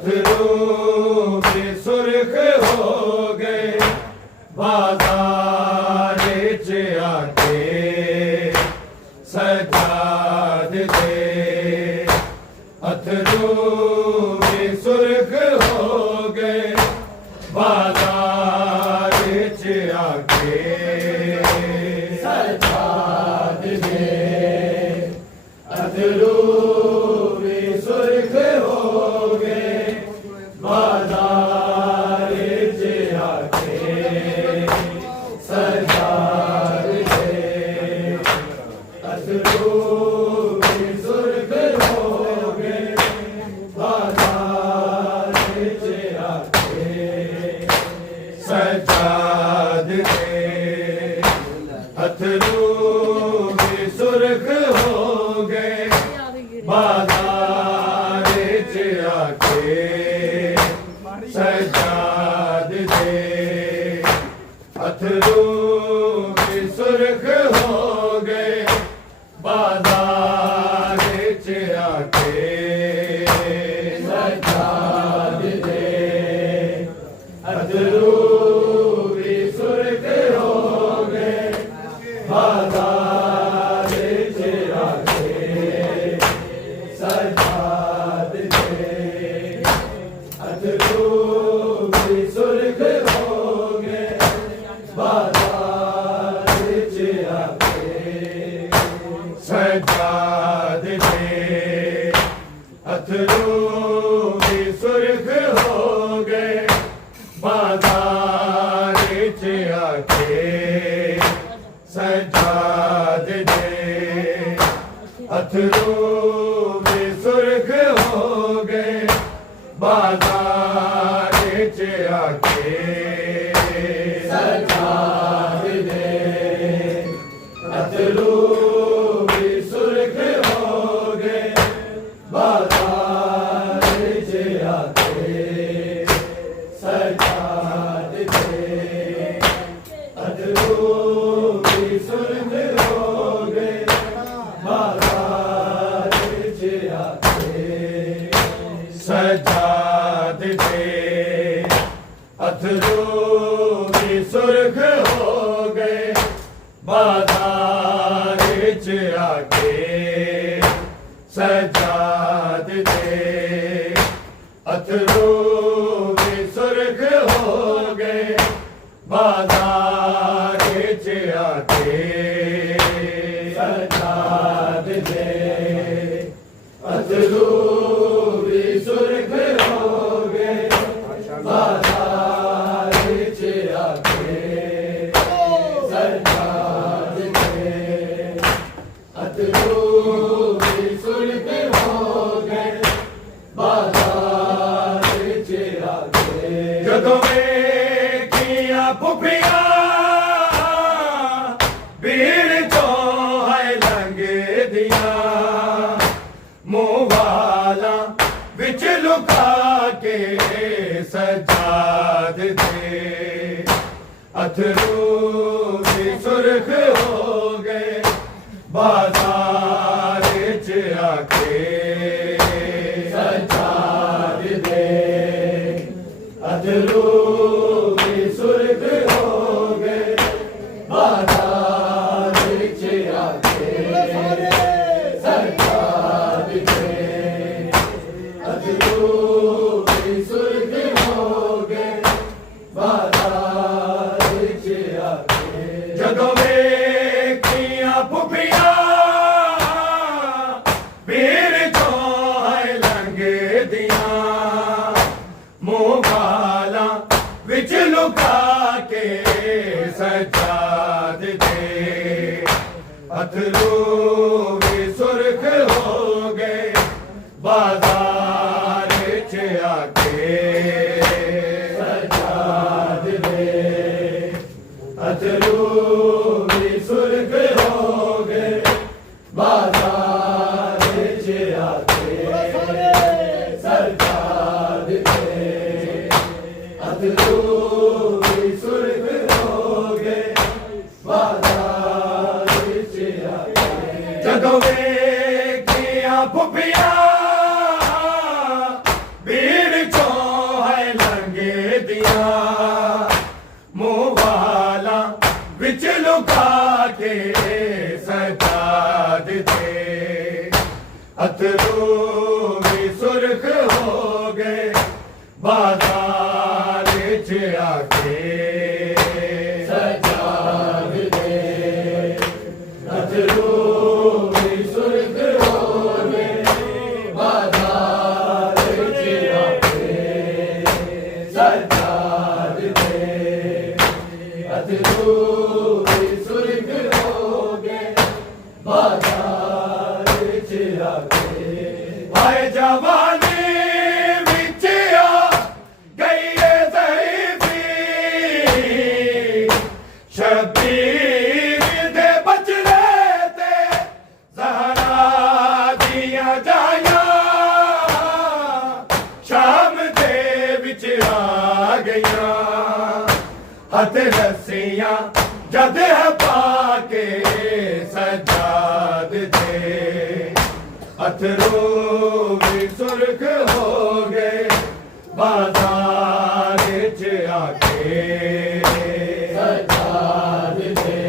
अथरू भी सुर्ख हो गए बाजार च आके सजाद दे अथरू भी सुर्ख हो गए बाजार च आके सजाद दे अथरू भी सुर्ख हो गए बाजार च आके सजाद दे अथरू भी सुर्ख हो गए बाजार च आके सजाद दे अथरू भी सुर्ख हो गए बाजार च आके सजाद दे अथरू भी सुर्ख हो गए बाजार च आके सजाद दे अथरू भी सुर्ख हो गए बाजार च आके सजाद दे अथरू भी सुर्ख हो गए बाजार च आके सजाद दे अथरू भी सुर्ख हो गए बाजार च आके सजाद दे अथरू भी सुर्ख हो गए बाजार च आके सजाद दे अथरू भी सुर्ख हो गए बाजार च आके सजाद दे अथरू भी सुर्ख हो गए बाजार च आके सजाद दे अथरू भी सुर्ख हो गए बाजार च आके सजाद दे अथरू भी सुर्ख हो गए बाजार च आके सजाद दे अथरू भी सुर्ख हो गए बाजार च आके सजाद दे अथरू भी सुर्ख हो गए बाजार च आके ਜਦੋਂ ਵੇਖੀਆਂ ਪੁੱਪੀਆਂ ਭੀੜ ਚੋਂ ਹੈ ਲੰਘਦੀਆਂ ਮੂੰਹ ਵਾਲਾਂ ਵਿੱਚ ਲੁਕਾ ਕੇ ਸਜਾਦ ਦੇ ਅਥਰੂ ਵੀ ਸੁਰਖ ਹੋ ਗਏ ਬਾਜ਼ਾਰ ਚ ਆਕੇ ਸਜਾਦ ਦੇ ਅਥਰੂ ਵੀ ਸੁਰਖ ਹੋ ਗਏ ਬਾਜ਼ਾਰ ਚ ਆਕੇ ਸਜਾਦ ਦੇ ਅਥਰੂ ਵੀ ਸੁਰਖ ਹੋ ਗਏ ਬਾਜ਼ਾਰ ਚ ਆਕੇ ਜਦੋਂ ਵੇਖੀਆਂ ਪੁੱਪੀਆਂ ਭੀੜ ਚੋਂ ਹੈ ਲੰਘਦੀਆਂ ਮੂੰਹ ਵਾਲਾਂ ਵਿੱਚ ਲੁਕਾ ਕੇ ਸਜਾਦ ਦੇ ਅਥਰੂ ਵੀ ਸੁਰਖ ਹੋ ਗਏ ਬਾਜ਼ਾਰ ਚ ਆਕੇ ਸਜਾਦ ਦੇ ਅਥਰੂ ਵੀ ਸੁਰਖ ਹੋ ਗਏ ਬਾਜ਼ਾਰ ਚ ਆਕੇ ਸਜਾਦ ਦੇ ਅਥਰੂ ਵੀ ਸੁਰਖ ਹੋ ਗਏ ਬਾਜ਼ਾਰ ਚ ਆਕੇ ਜਦੋਂ ਵੇਖੀਆਂ ਪੁੱਪੀਆਂ ਭੀੜ ਚ अथरू भी सुर्ख हो गए बाजार च आके सजाद दे अथरू भी सुर्ख हो गए बाजार च आके सजाद दे अथरू भी सुर्ख हो गए बाजार च आके आए जवानी विच आ गई है ज़ईफ़ी शबीर दे बचड़े ते ज़हरा दियां जायां शाम दे विच आ गईयां हथ रस्सियां जद है पाके सजाद दे अथरू भी सुर्ख हो गए बाजार च आके सजाद दे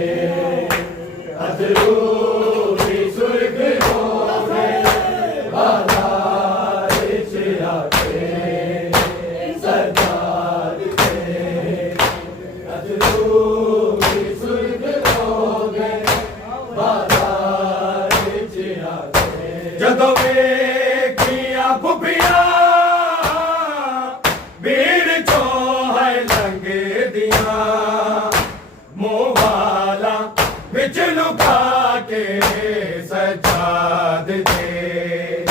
अथरू भी सुर्ख हो गए बाजार च आके सजाद दे अथरू भी सुर्ख हो गए बाजार च आके ਜਦੋਂ ਵੇਖੀਆਂ ਫੁੱਫੀਆਂ ਵੀਰ ਚੋਂ ਹੈ ਲੰਘਦੀਆਂ ਮੂੰਹ ਵਾਲਾ ਵਿੱਚ ਲੁਕਾ ਕੇ ਸਜਾਦ ਦੇ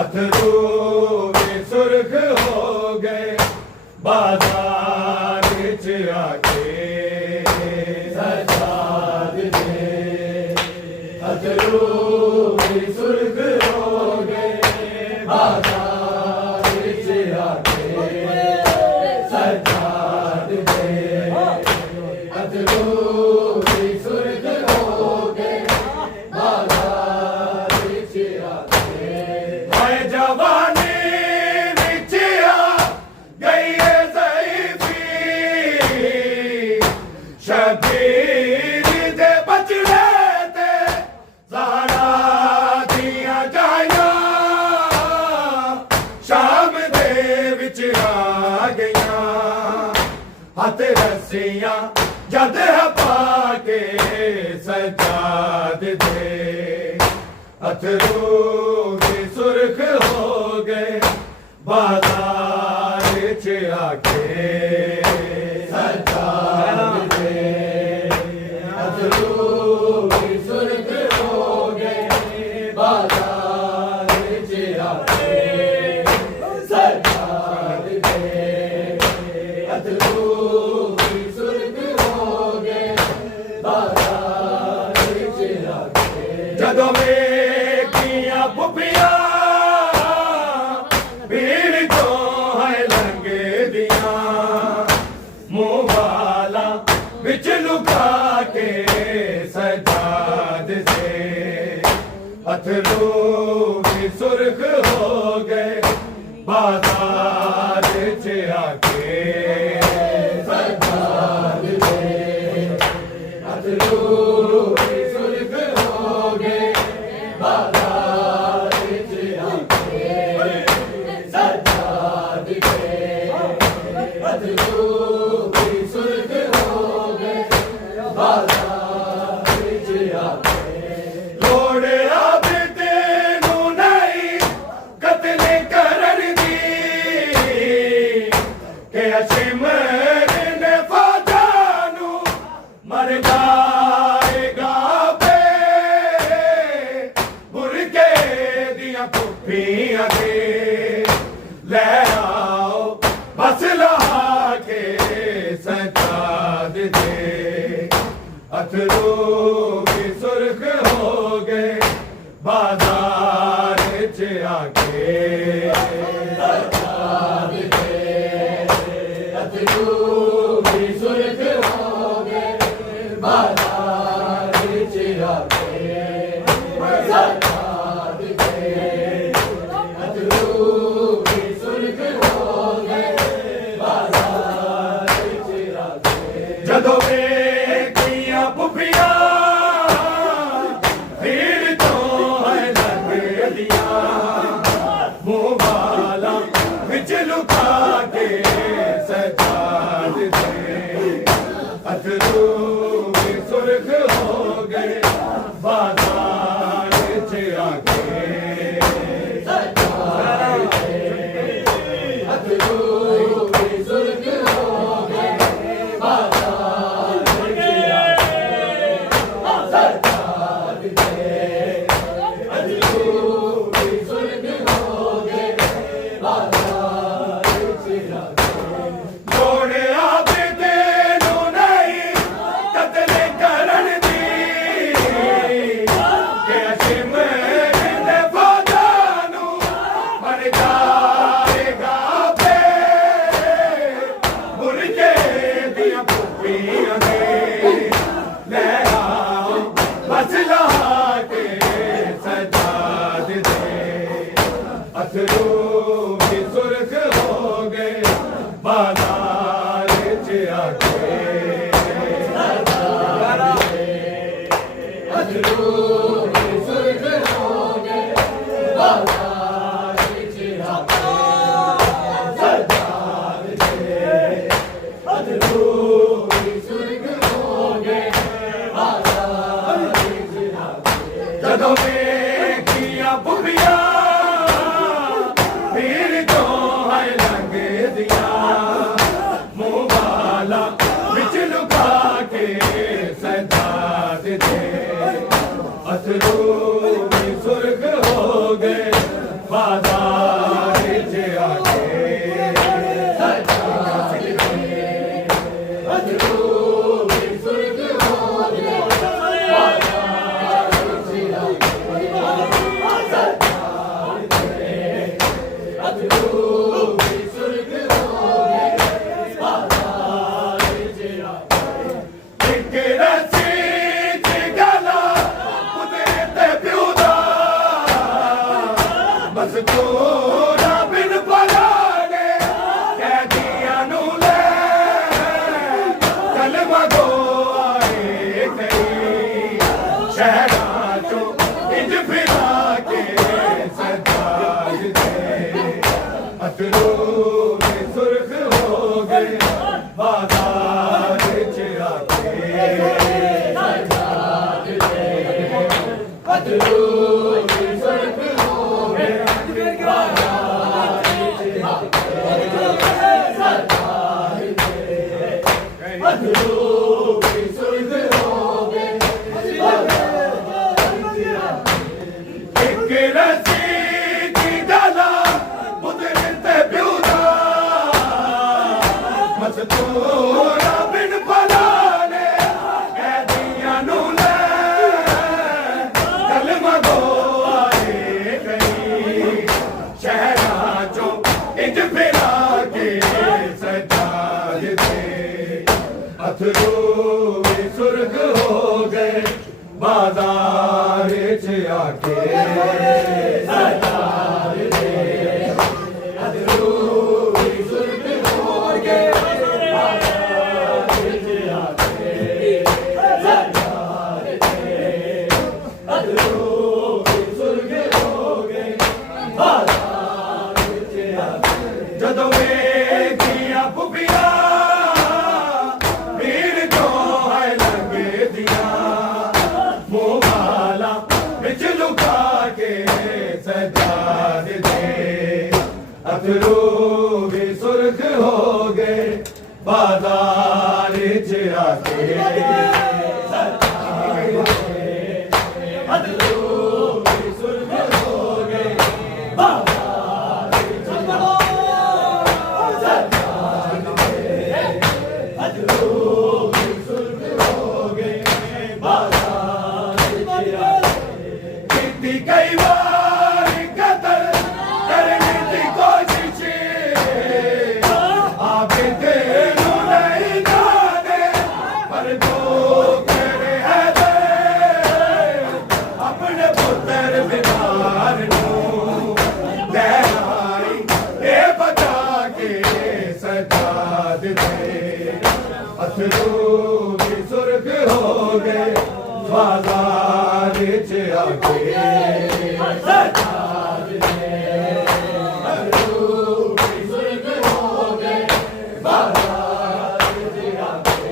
ਅਥਰੂ ਵੀ ਸੁਰਖ ਹੋ ਗਏ ਬਾਜ਼ਾਰ ਵਿੱਚ ਆ ਕੇ ਸਜਾਦ ਦੇ ਅਥਰੂ सुर्ख हो गए बाजार च आके सजाद दे अथरू भी सुर्ख हो गए बाजार च आके आए जवानी विच आ गई है ज़ईफ़ी शबीर दे बचड़े ते ज़हरा हथ रस्सियां जद है पाके सजाद दे अथरू भी सुर्ख हो गए बाजार च आके सजाद दे अथरू भी सुर्ख हो गए बाजार च आके सजाद दे अथरू ਜਦੋਂ ਵੇਖੀਆਂ ਫੁੱਫੀਆਂ ਵੀਰ ਚੋਂ ਹੈ ਲੰਘਦੀਆਂ ਮੂੰਹ ਵਾਲਾ ਵਿੱਚ ਲੁਕਾ ਕੇ ਸਜਾਦ ਦੇ ਅਥਰੂ ਵੀ ਸੁਰਖ ਹੋ ਗਏ ਬਾਜ਼ਾਰ ਚ ਆਕੇ ਸਜਾਦ ਦੇ ਅਥਰੂ ਲੈ ਆਓ ਬਸ ਲਾ ਕੇ सजाद दे अथरू भी सुर्ख हो गए बाजार च आके सजाद दे अथरू भी सुर्ख हो गए बाजार च आके सजाद दे अथरू भी सुर्ख हो गए बाजार च आके ਜਦੋਂ ਵੇਖੀਆਂ ਪੁੱਫੀਆਂ ਭੀੜ ਤੋਂ ਹੈ अथरू भी सुर्ख हो गए बाजार च आके अथरू भी सुर्ख हो गए बाजार च आके सरदार जे अथरू भी सुर्ख हो गए बाजार च आके जदों देखिया बुढ़िया अथरू भी सुर्ख हो गए बाजार च आके अथरू भी सुर्ख हो गए बाजार च आके अथरू भी सुर्ख हो गए बाजार च आके तोरा बिन पलाने कैदियां नू ले कलमा गो आए कई शहरां चों इंज फिरा के सरदार दे अथरू भी सुर्ख हो गए बाजार च आके सरदार दे अथरू भी सुर्ख हो गए अथरू भी सुर्ख हो गए एक रस्सी की डाला पुत्र ते प्यूदा मस्तूरा बिन पलाने कैदियां नू ले कलमा गो आए कई शहरां चों इंज फिरा के सरदार दे अथरू भी सुर्ख हो गए बाजार च आके सरदार दे अथरू भी सुर्ख हो गए बाजार च आके सरदार दे अथरू भी सुर्ख हो गए बाजार च आके जदों देखिया बुढ़िया सरदार दे अथरू भी सुर्ख हो गए बाजार च आके अथरू भी सुर्ख हो गए बाजार च अथरू भी सुर्ख हो गए बाजार च कई बार कत्ल करने की कोशिश आगे तेनू नहीं जाने पर जो करे है दे अपने पुत्र बिमार नू लहराई ये बचा के सरदार दे अथरू भी सुर्ख हो गए बाजार च आके सरदार दे अथरू भी सुर्ख हो गए बाजार च आके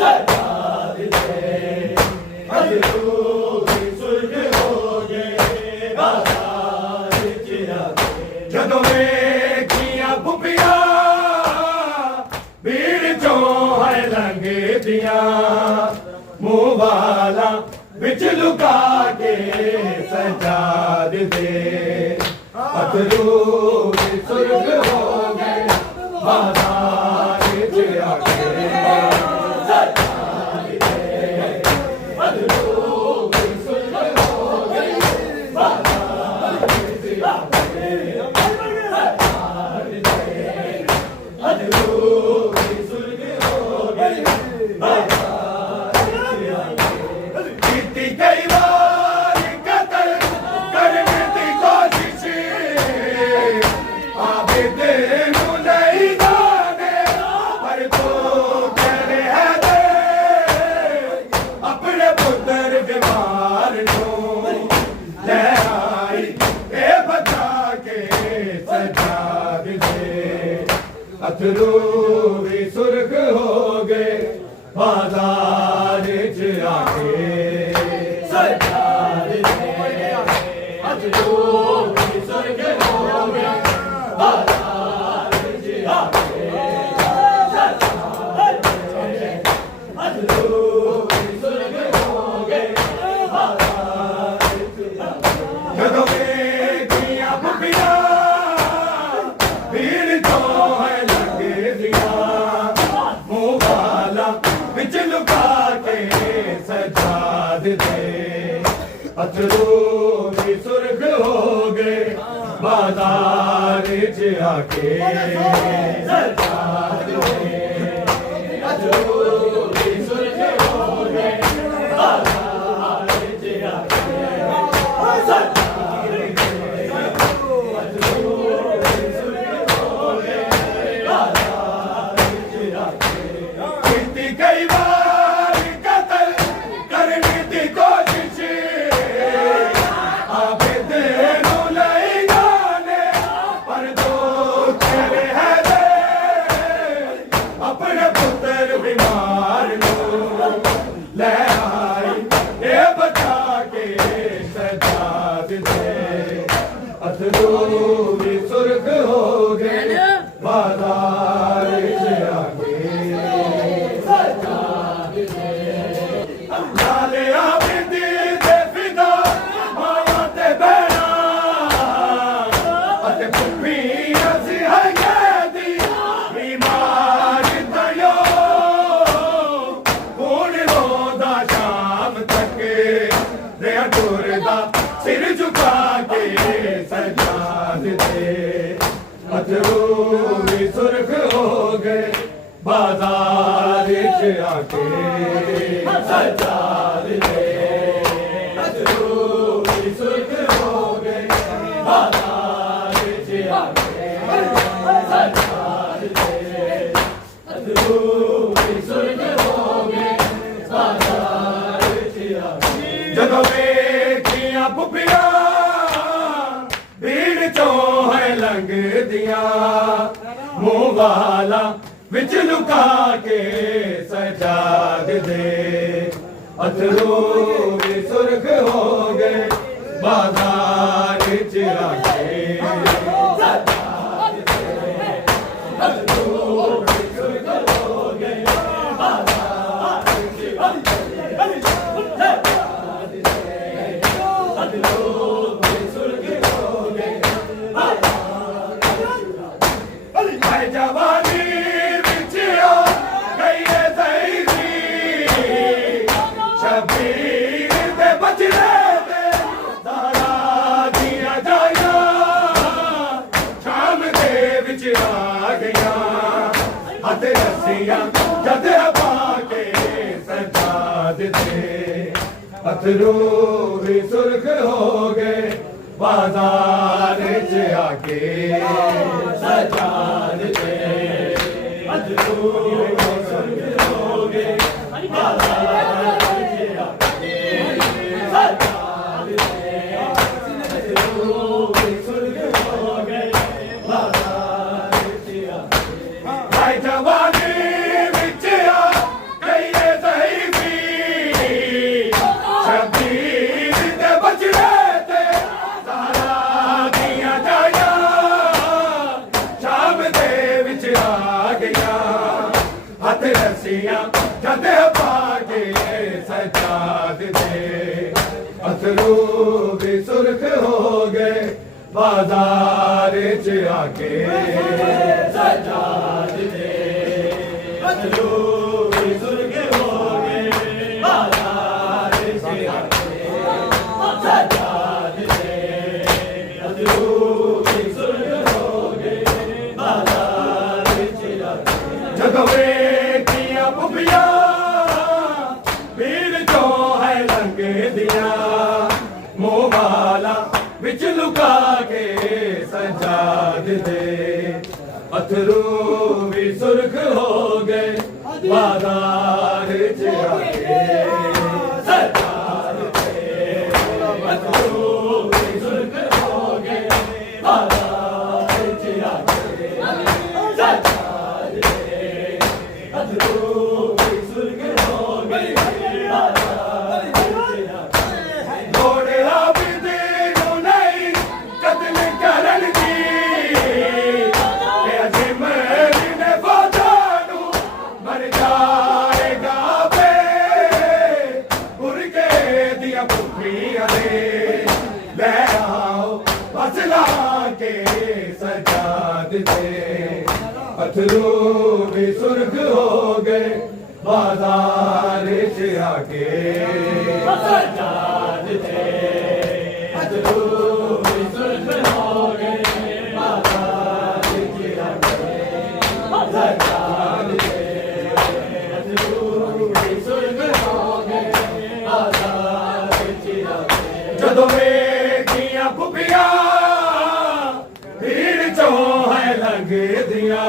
सरदार दे अथरू भी सुर्ख हो गए बाजार च आके जदों देखिया बुढ़िया भीड़ चों है लंघे दियां मुँह वाला बिच लुका के सजाद दे अथरू भी सुर्ख हो गए बाजार च आके सरदार दे अथरू भी सुर्ख हो गए बाजार च आके सरदार दे अथरू भी सुर्ख हो गए बाजार च आके कई बार कत्ल करने की कोशिश मार नूं ले आई ए बचा के सजाद दे अथरू भी सुर्ख हो गए बाजार च आके सजाद दे अथरू भी सुर्ख हो गए बाजार च आके अथरू भी सुर्ख हो गए बाजार च आके जदों देखियां बुढ़ियां भीड़ चो है लगे दिया मुंह वाला बिच लुका के सजाद दे अथरू भी सुर्ख हो गए बाजार च आके सजाद दे अथरू भी सुर्ख हो गए बाजार च आके सजाद दे अथरू भी सुर्ख हो गए बाजार च आके कितनी कई बार कत्ल करने की कोशिश आबिद नूं लई जाने पर दो तेरे है दे अपने पुत्र बीमार नूं ले आई ए बचा के सजाद दे अथरू भी सुर्ख हो गए बाजार च आके सजाद दे नाले आबिद दे फिदा मावां ते भैणां अते पुप्पियां सिहाइयां दी बीमार तयो हुण रोंदा शाम तक रेहा टुरदा सिर झुका के सजाद दे अथरू भी सुर्ख हो गए बाजार च आके सजाद दे अथरू भी सुर्ख हो गए बाजार च आके सजाद दे अथरू भी सुर्ख हो गए बाजार च आके जदों देखियां पुप्पियां भीड़ चो है लंघ दिया मुंह वाला विच लुका के सजाद दे अथरू भी सुर्ख हो गए बाजार च आके सजाद दे अथरू भी सुर्ख हो गए बाजार च आके सजाद दे अथरू भी सुर्ख हो गए बाजार च आके हाय जवानी विच आ गई है ज़हीरी शबीर दे बचड़े दे दारा दियां जायां शाम दे विच आ गईयां हथ रस्सियां जद पा के सजाद दे अथरू भी सुर्ख हो गए बाजार च आके सजाद दे अथरू भी सुर्ख हो गए बाजार च आके सजाद दे अथरू भी सुर्ख हो गए बाजार च आके हाय जवानी विच आ गई है ज़हीरी शबीर दे बचड़े ते दारा दियां जायां शाम दे विच आ गईयां हथ रस्सियां जद पा के सजाद दे अथरू भी सुर्ख हो गए बाजार च आके सजाद दे अथरू भी सुर्ख हो गए बाजार च आके सजाद दे अथरू भी सुर्ख हो गए बाजार च आके जदों देखियां पुप्पियां भीड़ चो है लंघ दिया मुंह वाला विच लुका के सजाद दे अथरू भी सुर्ख हो गए बाजार च आके सजाद दे ले आओ मसला के सजाद दे अथरू भी सुर्ख हो गए बाजार से आके सजाद दे अथरू भी सुर्ख हो गए बाजार से आके सजाद दे अथरू भी सुर्ख हो गए बाजार से आके जदों वेखियां फुफियां भीड़ चों है लंघ दियां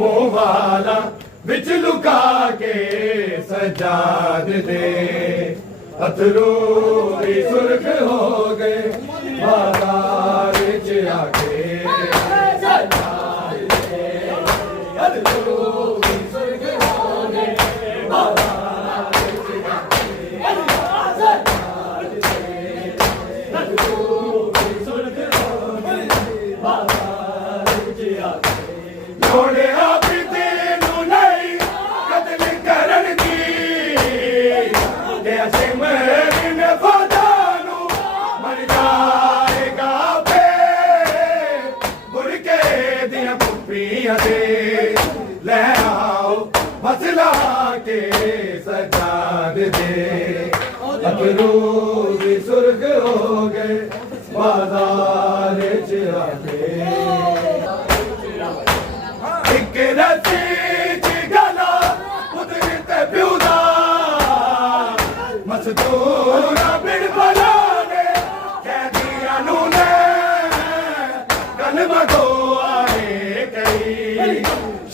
मुंह वाला विच लुका के सजाद दे अथरू भी सुर्ख हो गए बाजार च आके सजाद दे अथरू भी सुर्ख हो गए बाजार च आके सजाद दे अथरू भी सुर्ख हो गए बाजार च आके लोड़िया ले आओ मसला के सजाद दे अथरू भी सुर्ख हो गए बाजार च आके एक रस्सी च गला कुदरत प्यूदा मजदूरा बिन बलाने कैदियां नू ने कलमा को आए कई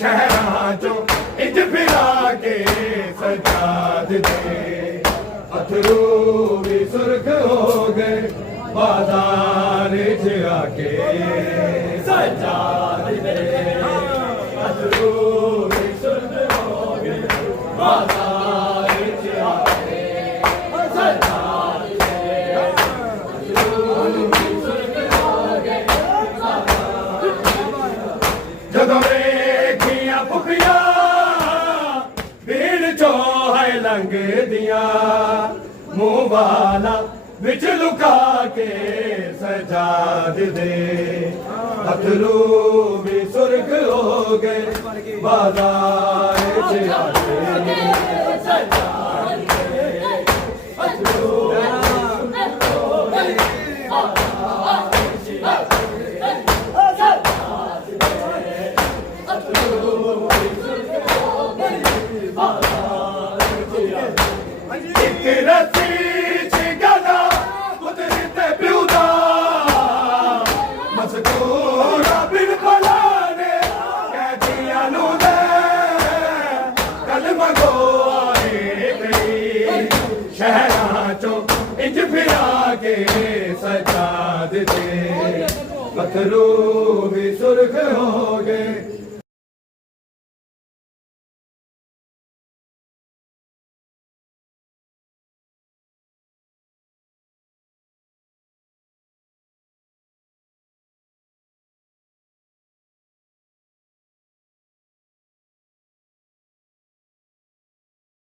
शहरां चो इंज फिरा के सजाद दे अथरू भी सुर्ख हो गए बाजार च आके सजाद दे अथरू भी सुर्ख हो गए बाजार च आके सजाद दे अथरू भी सुर्ख हो गए जदों वेखियां फुफियां भीड़ चो है लंघ दियां मुंह वाला विच लुका के सजाद दे अथरू भी सुर्ख हो गए बाजार च आके सजाद दे अथरू भी सुर्ख हो गए बाजार च आके सजाद दे अथरू भी सुर्ख हो गए बाजार च आके एक रस्सी च गला कुदरत प्यूदा मजदूरा बिन बलाने कैदियां नू ने कलमा को आए कई शहरां चो इंज फिरा के सजाद दे अथरू भी सुर्ख हो